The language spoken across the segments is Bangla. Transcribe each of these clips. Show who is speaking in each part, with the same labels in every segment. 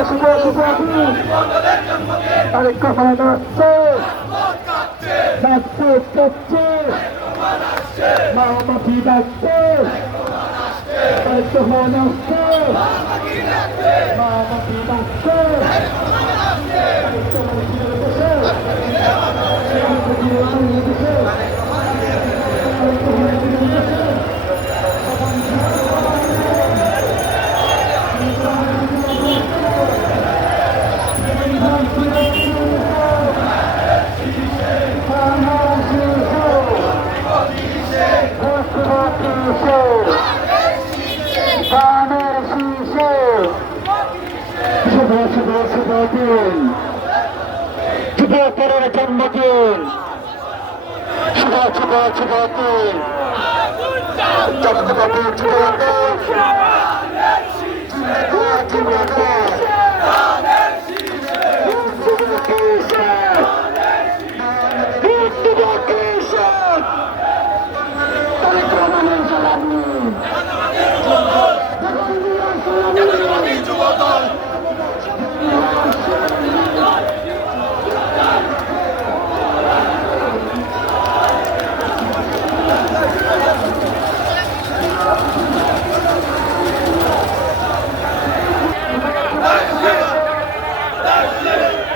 Speaker 1: শুভ শুভ তারেক রহমান আসছে ডাকছে কাঁপছে মা মাফি ডাকছে তারেক রহমান আসছে যুবকের জন্মদিন শুভ শুভ শুভ দিন জগৎপতি যুবকের যুবকের তারেক রহমানের জ্বালানি শুভ শুভ শুভ দিন যুবদল আসছে রাজপথ কাঁপছে লাল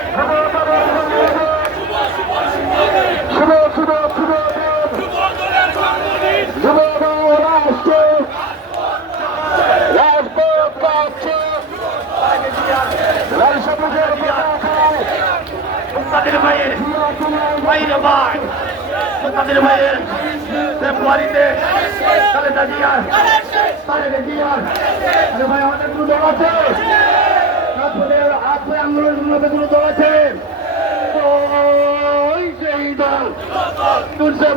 Speaker 2: বাইরে ভাই তাদের ভাইয়ের ফেব্রুয়ারিতে খালেদা জিয়ার তাদের জিয়ার আরে ভাই আমাদের দল আছে রাখবে আন্দোলনের নামে কোনো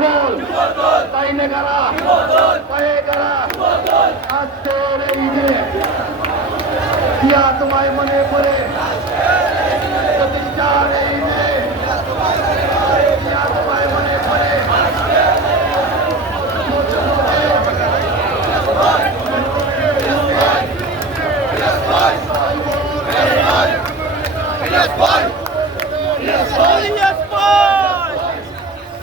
Speaker 2: দল তাই না কারা? তাই কারা? আজকের এই তোমায় মনে করে প্রতিষ্ঠার এই Yes, E Yes, boy!